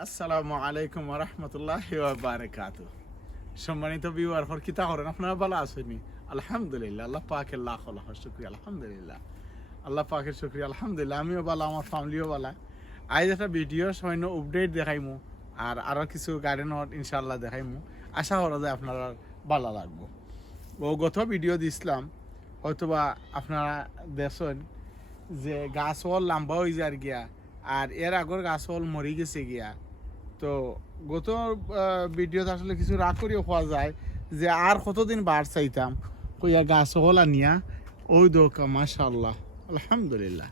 আসসালামু আলাইকুম রহমতুল্লাহ বারাকাত সম্মানিত বিওয়ার ফর কিতা করেন? আপনারা ভালো আসেনি আলহামদুলিল্লাহ, আল্লাহ পাকের লাখ লাখ শুক্রিয়া, আলহামদুলিল্লাহ। আল্লাহ পাকের শুক্রিয়া, আলহামদুলিল্লাহ। আমিও ভালো, আমার ফ্যামিলিও ভালো। আজ একটা ভিডিও সামান্য আপডেট দেখাইমু আর আরও কিছু গার্ডেনত ইনশাল্লাহ দেখাইমু। আশা করা যায় আপনারা ভালো লাগবো। ও গত ভিডিও দিছিলাম, হয়তোবা আপনারা দেখছেন যে গাছ হল লম্বা হয়ে যার গিয়া। আর এর আগর গাছ হল মরি গেছে গিয়া। তো গত ভিডিওতে আসলে কিছু রাগ করিও পাওয়া যায় যে আর কতদিন বার চাইতাম। কইয়া গাছ হল আনিয়া ওই দোকা মাশাল্লাহ আলহামদুলিল্লাহ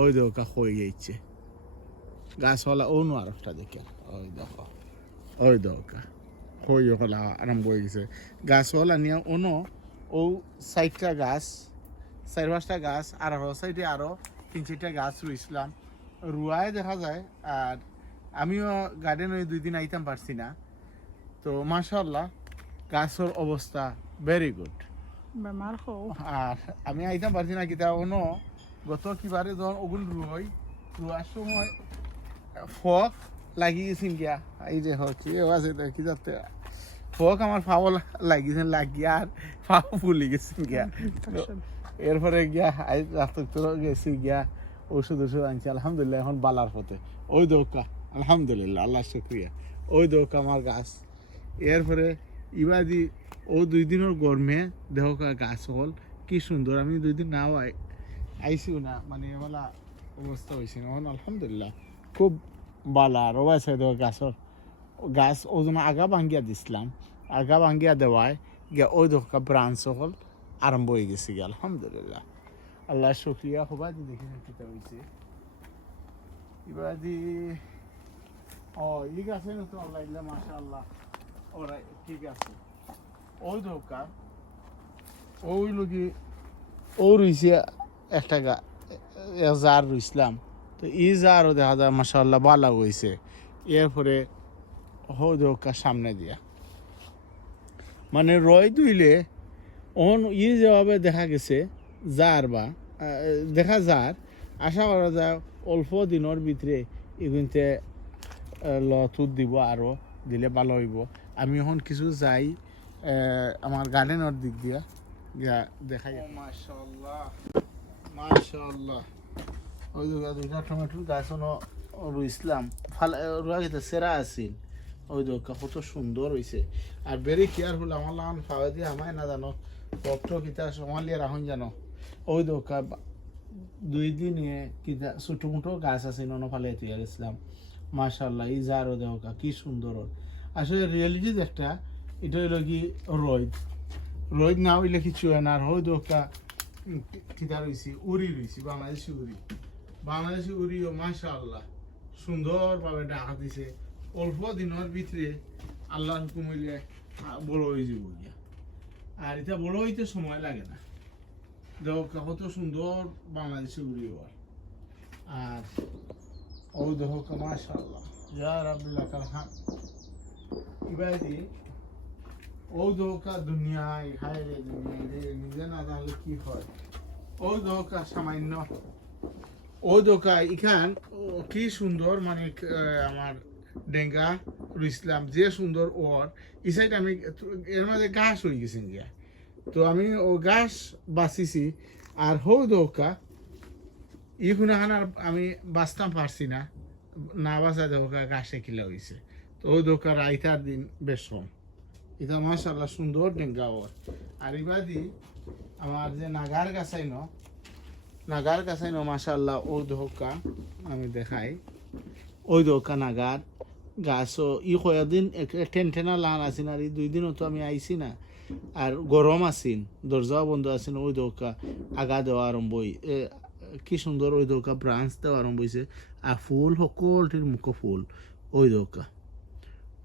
ওই দোকা হয়ে গেছে গাছ হলা ও নো আরেকটা দেখে। ওই দেখো ওই দোকা হই হলা আরম্ভ হয়ে গেছে। গাছ হলা নিয়ে অনো ও সাইডটা গাছ চার পাঁচটা গাছ আর সাইডে আরও তিন চারটা গাছ রুইছিলাম রুয়ায় দেখা যায় আর আমিও গার্ডেনে দুই দিন আইতাম পারছি না। তো মাশাল্লাহ গাছের অবস্থা ভেরি গুড আর আমি আইতাম পারছি না কিতা অন্য গত কিবারে যখন ওগুন রুই রুয়ার সময় ফক লাগি গেছিল গিয়া। এই যে হচ্ছে আছে কি যাতে ফক আমার ফাও লাগিয়েছে লাগিয়া আর ফাও ফুলি গেছিল গিয়া। এরপরে গিয়া আই ডাক্তার গেছি গিয়া। ওষুধ ওষুধ আনছি, আলহামদুলিল্লাহ, এখন বালার পথে। ওই দৌকা আলহামদুলিল্লাহ আল্লাহ শুক্রিয়া। ওই দৌকা আমার গাছ। এরপরে ইবাদি, ও দুই দিনের গরমে দেহকা গাছ হল। কি সুন্দর, আমি দুই দিন নাও আই আইসিও না মানে এবেলা অবস্থা হয়েছে এখন আলহামদুলিল্লাহ, খুব বালা। আর ওবাই সাইড গাছর গাছ ওজন আগা ভাঙ্গিয়া দিছিলাম। আগা ভাঙ্গিয়া দেওয়ায় গিয়া ওই দোকা ব্রাঞ্চ হল, আরম্ভ হয়ে গেছে গিয়া, আলহামদুলিল্লাহ। আল্লাহ শুক্রিয়া হবা দি দেখি কিতা হয়েছে ইবাদি, ও ই আছে না তো আল্লাহ ইল্লা মাশা আল্লাহ ওরা ঠিক আছে। ওই দোকা ওই লগি ও রইছে একটা গা জার রইছিলাম। তো ই জারও দেখা যায়, মাশাআল্লাহ ভালো হয়েছে এরপরে হো দোকা সামনে দিয়া। মানে রয় দুইলে অন ই যেভাবে দেখা গেছে যার বা দেখা যার, আশা করা যায় অল্প দিনের ভিতরে এগুনতে লতুত দিব আরও দিলে ভালো হইব। আমি এখন কিছু যাই আমার গার্ডেনের দিক দিয়া গেছে সেরা আছিল। কত সুন্দর হয়েছে আর ভেরি কেয়ারফুল আমার লাগান ফাওয়া দিয়ে আমায় না জানো ডক্টর কিতা সমালিয়ে রাখুন জানো। ওই দোকা দুই দিন কিতা ছোটো মোটো গাছ আছে নন ফালে তুই গেছিলাম। মাশাল্লাহ এই যারও দেহকা কি সুন্দর। আসলে রিয়েলিটি একটা, এটা হইল কি রোদ। রোদ না হইলে কিছু হয় না, আর হই দোকা কিতা রয়েছি উড়ি রয়েছি বাংলাদেশি উড়ি। বাংলাদেশি উড়িও মাশাল্লাহ সুন্দরভাবে ডাকা দিছে। অল্প দিনের ভিতরে আল্লাহ হুকুম হইলে বড় হয়ে যাব গিয়া। আর এটা বড় হইতে সময় লাগে না। দেখো কত সুন্দর বাংলাদেশি উড়ি হয় আর ও দেখো মাশাল্লাহ রাব্বিল লাকাল হাম ইবাদি ও দোকা দুনিয়ায়, হায় রে নিজে না জানলে কি হয়? ও দোকা সামান্য, ও দোকা ইখান কি সুন্দর মানে আমার ডেঙ্গা, রুইসলাম, যে সুন্দর ওর, এই সাইড আমি এর মাঝে ঘাস হয়ে গেছে গিয়া। তো আমি ও গাছ বাঁচিছি, আর হৌ দৌকা এখন আর আমি বাঁচতাম পারছি না না বাঁচা দৌকা ঘাসে কিলা হয়েছে তো ও দৌকা রাইতার দিন বেশ কম এটা মাশাল্লাহ সুন্দর ডেঙ্গা ওর আর ইবাদি আমার যে নাগার গাছাই ন নাগার গাছাই ন মাশাল্লাহ ও দৌকা আমি দেখাই। ওই দৌকা নাগার গাছও ই কয়েকদিন টেন টেনা লান আর এই দুই দিনও তো আমি আইছি না। আর গরম আছেন দরজাও বন্ধ আছেন, ওই দৌকা আগা দেওয়া আরম্ভ হই- কি সুন্দর ওই দৌকা, ব্রাঞ্চ দেওয়া আরম্ভ হয়েছে আর ফুল সকলটির মুখ ফুল, ওই দৌকা,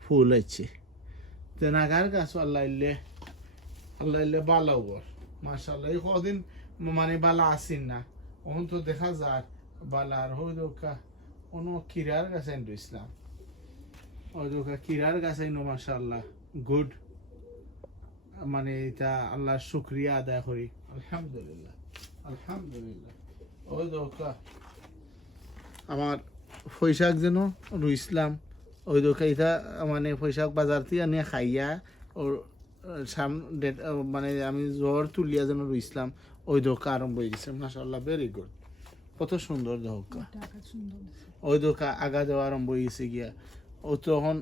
ফুল আছে তে নাগার গাছ আল্লাহ ইল্লে আল্লাহ ইল্লে বালা ওর মাশাল্লাহ এই কদিন মানে বালা আসেন না ওখান তো দেখা যায় বালা আর ওই দৌকা, কোনো কিরার গাছ ইসলাম ওই দৌকা কিরার গাছ আইন মাশাল্লাহ গুড। মানে এটা আল্লাহর শুক্রিয়া আদায় করি। আলহামদুলিল্লাহ আলহামদুলিল্লাহ। ওই দৌকা আমার পয়সাক যেন রুইসলাম ওই দোকা এটা মানে পয়সা বাজার থেকে আনিয়ে খাইয়া ওর সাম ডেট মানে আমি জ্বর তুলিয়া যেন রইছিলাম ওই দোকা আরম্ভ হয়ে গেছে। মাসাল্লাহ ভেরি গুড কত সুন্দর দোকা ওই দোকা আগা দেওয়া আরম্ভ হয়ে গেছে গিয়া। ও তখন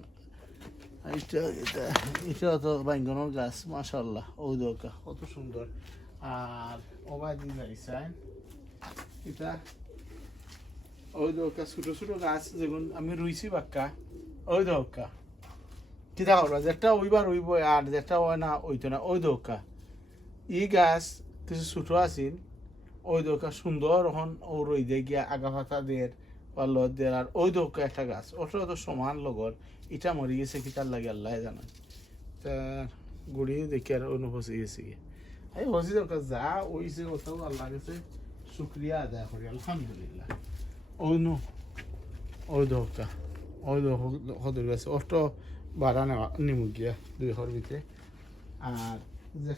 কত সুন্দর আর এটা দোকা ছোট ছোট গাছ যেগুন আমি রুইছি বাক্কা দোকা যেটা আর যেটা না না দোকা ই গাছ দোকা সুন্দর এখন ও রই দিয়ে গিয়া আগা ফাতা দের দের আর ওই দোকা একটা গাছ, ওটা তো সমান লগর, ইটা মরি গেছে কি তার লাগে আল্লাহ জানে। তা গুড়ি দেখি আর অন্য ফসে গেছে গিয়ে এই হসি দরকার যা ওইছে ওটাও আল্লাহ গেছে শুক্রিয়া আদায় করি, আলহামদুলিল্লাহ। নো ওই দোকা ওই হদর গেছে অটো বাড়া নেওয়া, নিমু গিয়া, দুই ঘর ভিতরে। আর যে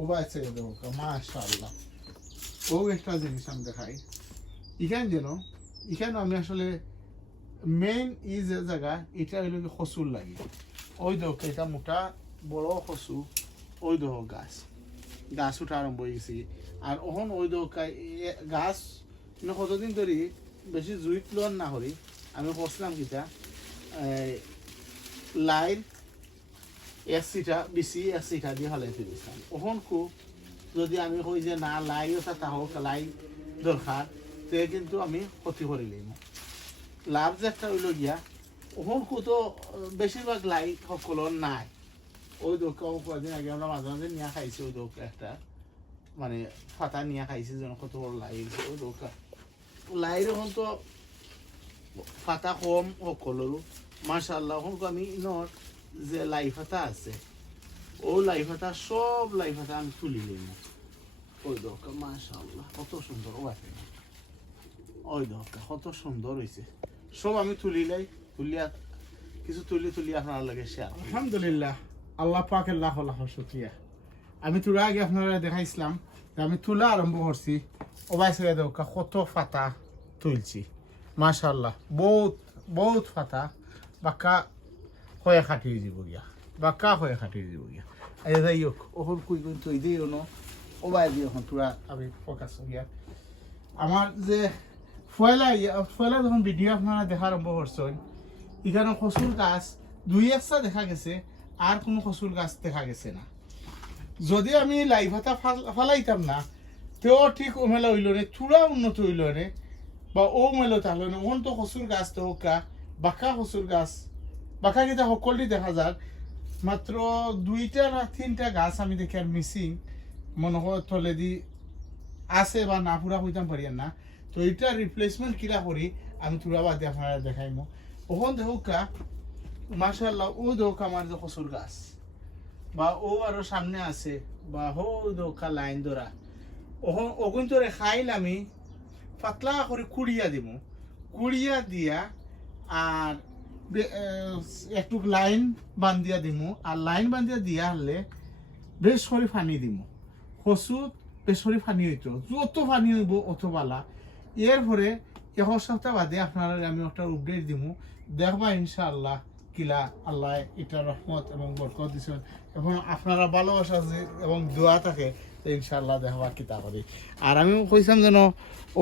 ওবা আছে দোকা মাশাআল্লাহ। ও একটা জিনিস আমি দেখাই। এখানে যেন এখানে আমি আসলে মেইন ই যে জায়গা এটা হইল কি খসুর লাগে। ওই দোক এটা মোটা, বড় খসু ওই দোক গাছ। গাছ উঠা আরম্ভ হয়ে গেছে। আর ওখন ওই দোক গাছ মানে কতদিন ধরে বেশি জুইত লোন না করি আমি করছিলাম কিটা লাইন এক সিটা, বেশি এক সিটা দিয়ে হালাইতে দিয়েছিলাম ওখন খুব যদি আমি কই যে না লাই ওটা তাহক লাই দরকার। তে কিন্তু আমি ক্ষতি করে লইম। লাভ যে একটা হইল গিয়া ওখন তো বেশিরভাগ লাই সকলের নাই। ওই দোকা কদিন আগে আমরা মাঝে মাঝে নিয়ে খাইছি, ওই দোকা একটা মানে ফাতা নিয়ে খাইছি, যেন কত বড় লাই ওই দোকা। লাইর এখন তো ফাতা কম সকলেরও মার্শাল্লাহ এখন আমি ইনর যে লাই ফাতা আছে ও লাই ফাতা সব লাই ফাতা আমি তুলি লইম। ওই দোকা, মাশাআল্লাহ, কত সুন্দর ও আছে ওই দোকা কত সুন্দর হয়েছে সব আমি তুলি লাই, তুলিয়া, কিছু তুলি তুলি আপনার লাগে শেয়ার আলহামদুলিল্লাহ, আল্লাহ পাকের লাখ লাখ শুক্রিয়া। আমি তোরা আগে আপনারা দেখাইছিলাম আমি তোলা আরম্ভ করছি ওবাই ছেড়ে দেওকা কত ফাতা তুলছি। মাশাল্লাহ বহুত বহুত ফাতা, বাক্কা হয়ে খাটিয়ে যাব গিয়া, বাক্কা হয়ে খাটিয়ে যাব গিয়া। আচ্ছা যাই হোক ওখন কুই কুই তুই দিই ন ওবাই এখন তোরা, আমি ফোকাস গিয়া। আমার যে ফয়লা ফয়লা যখন ভিডিও আপনারা দেখা আরম্ভ করছেন এখানে কচুর গাছ দুই একটা দেখা গেছে আর কোনো কচুর গাছ দেখা গেছে না। যদি আমি লাইভ হাতা ফালাইতাম না, তেও ঠিক ও মেলা হইল রে চূড়া উন্নত হইল রে বা ও মেলো তাহলে না ওন তো কচুর গাছ তো হোকা বাঁকা কচুর গাছ, বাঁকা কিতা সকলটি দেখা যাক মাত্র দুইটা না তিনটা গাছ আমি দেখি আর মিসিং মনে হয় তলেদি আছে বা না পুরা হইতাম পারি না। তো এটা রিপ্লেসমেন্ট কিরা করি আমি তুলা বাদে আপনারা দেখাইমো ওখান দেখুকা মাশাল্লাহ ও দোক আমার যে কচুর গাছ। বা ও আরও সামনে আছে, বা হো দোকা লাইন ধরা ওখান ওগুন তোরে খাইল আমি, পাতলা করে কুড়িয়া দিব কুড়িয়া দিয়া আর একটু লাইন বান্ধিয়া দিমু। আর লাইন বান্ধিয়া দিয়া হলে বেশ করে ফানি দিমু। কচু বেশ করে ফানি হইতো যত ফানি হইব অত বালা এর পরে এক সপ্তাহ বাদে আপনারা আমি একটা আপডেট দিমু। দেখবা ইনশাআল্লাহ কিলা আল্লাহ এটা রহমত এবং বরকত দিছেন এবং আপনারা ভালোবাসা যে এবং দোয়া থাকে ইনশাআল্লাহ দেখবা কিতা করি আর আমি কইসাম যেন,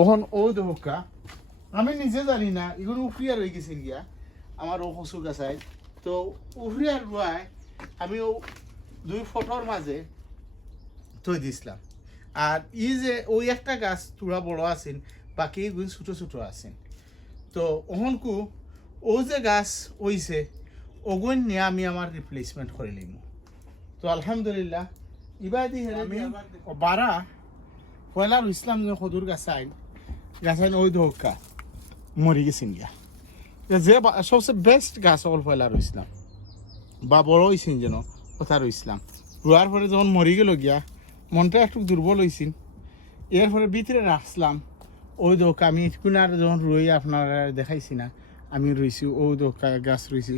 ওহন ও দেহকা আমি নিজে জানি না, এগুলো উফরিয়া রয়ে গেছেন গিয়া, আমার ও কচু গাছাই তো উফরিয়ার রুয়ায় আমি ও দুই ফটোর মাঝে থই দিছিলাম। আর ই যে, ওই একটা গাছ তুরা বড় আছেন বাকি এগুলো ছোট ছোট আছেন তো ওহনকু ও যে গাছ ওইছে ওগুন নিয়ে আমি আমার রিপ্লেসমেন্ট করে নিম। তো আলহামদুলিল্লাহ ইবাদি আমি বারা পয়লা ইসলাম যে সদুর গাছাইন গাছাইন ওই ধোকা মরি গেছেন গিয়া। যে সবচেয়ে বেস্ট গাছ অল পয়লা ইসলাম। বা বড় হয়েছেন যেন কথা ইসলাম। রোয়ার পরে যখন মরি গেল গিয়া মনটা একটু দুর্বল হয়েছিল এর পরে ভিতরে রাখছিলাম ওই দোক, আমি কুনার যখন রই আপনারা দেখাইছি না আমি রইছি ও দোকা গাছ রইছি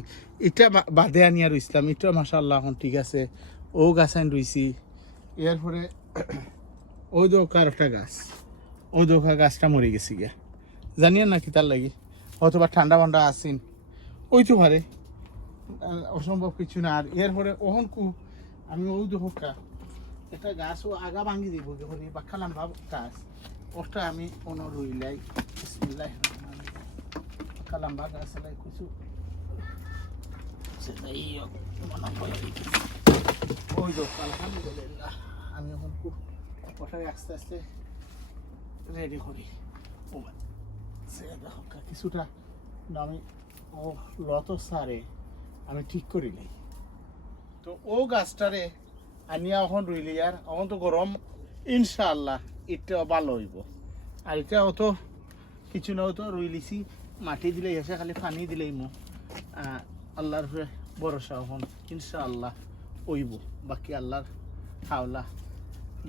এটা বাদে আনিয়া রইছিলাম এটা মাসাল্লাহ এখন ঠিক আছে। ও গাছ আনি রইছি এরপরে ওই দোকার একটা গাছ। ওই দোকা গাছটা মরে গেছে গিয়া। জানিয়ে না কি তার লাগি? অথবা ঠান্ডা ফান্ডা আসিন ওই তো পারে অসম্ভব কিছু না। আর এরপরে ওহন কু, আমি ওই দেখা একটা গাছ ও আগা ভাঙি দিব যখন এই বাক্কালাম ভাব গাছ। ওটা আমি কোনো রইলাই বিসমিল্লাহ কালাম ভাগ গাছ লাই কিছু করে ওই আমি এখন আস্তে আস্তে রেডি করি। কিছুটা আমি ও, লত সারে আমি ঠিক করি নাই। তো ও গাছটারে আনিয়া এখন রইলি আর এখন তো গরম, ইনশাআল্লাহ। এটা ভালো হইব। আর এটা অত কিছু না তো রইলিছি। মাটি দিলেই এসে খালি পানি দিলেই মো। আল্লাহর ভরসা এখন ইনশাআল্লাহ ওইব বাকি আল্লাহর হাওলা।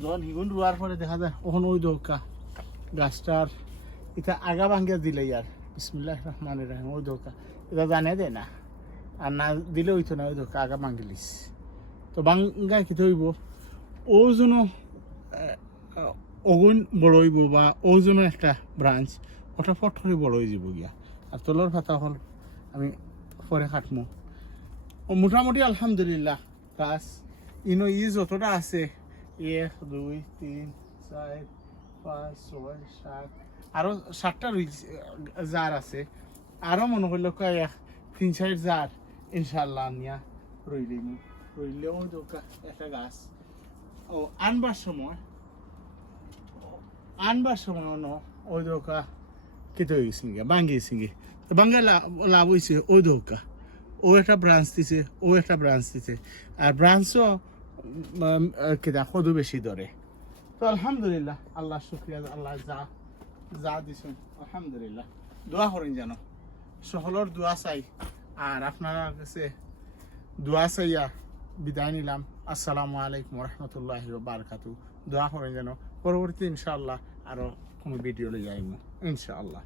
যখন হিগুন রোয়ার পরে দেখা যায় ওখানে ওই দৌকা গাছটার এটা আগা ভাঙ্গিয়া দিলে ইয়ার বিসমুল্লাহ রহমান রাহিম, ওই দৌকা এটা জানে দে না। আর না দিলে হইতো না, ওই দৌকা আগা ভাঙ্গিলিস। তো বাঙ্গা কি হইব? ও যেন অগুন বড় হইব বা ও যেন একটা ব্রাঞ্চ ওটা ফট করে বড় আর তলর পাতা হল, আমি পরে কাটমো মোটামুটি আলহামদুলিল্লাহ গাছ ইনো ই যতটা আছে, এক, দুই, তিন চার পাঁচ, ছয়, সাত আরও সাতটা জার আছে। আরও মনে করল এক, তিন চার জার ইনশাল্লাহ নিয়া রইলি রইলেও একটা গাছ। ও আনবার সময় আনবার সময় ন ওই দোকা কেটে হয়ে গেছে গিয়া, ভাঙ্গি গেছে গিয়ে। লাভ হয়েছে ওই দোকা ও একটা ব্রাঞ্চ দিছে, ও একটা ব্রাঞ্চ দিছে। আর ব্রাঞ্চও কেটা সদু বেশি ধরে। তো আলহামদুলিল্লাহ, আল্লাহ শুক্রিয়া, আল্লাহ যা যা দিছেন আলহামদুলিল্লাহ। দোয়া করেন যেন সকলের দোয়া চাই। আর আপনার কাছে দোয়া চাইয়া বিদায় নিলাম। আসসালামু আলাইকুম রহমতুল্লাহ বারকাতু দোয়া করেন যেন পরবর্তী ইনশাআল্লাহ আরও কোনো ভিডিও লই যাইমু ইনশাআল্লাহ।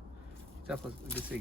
চাপা গেছে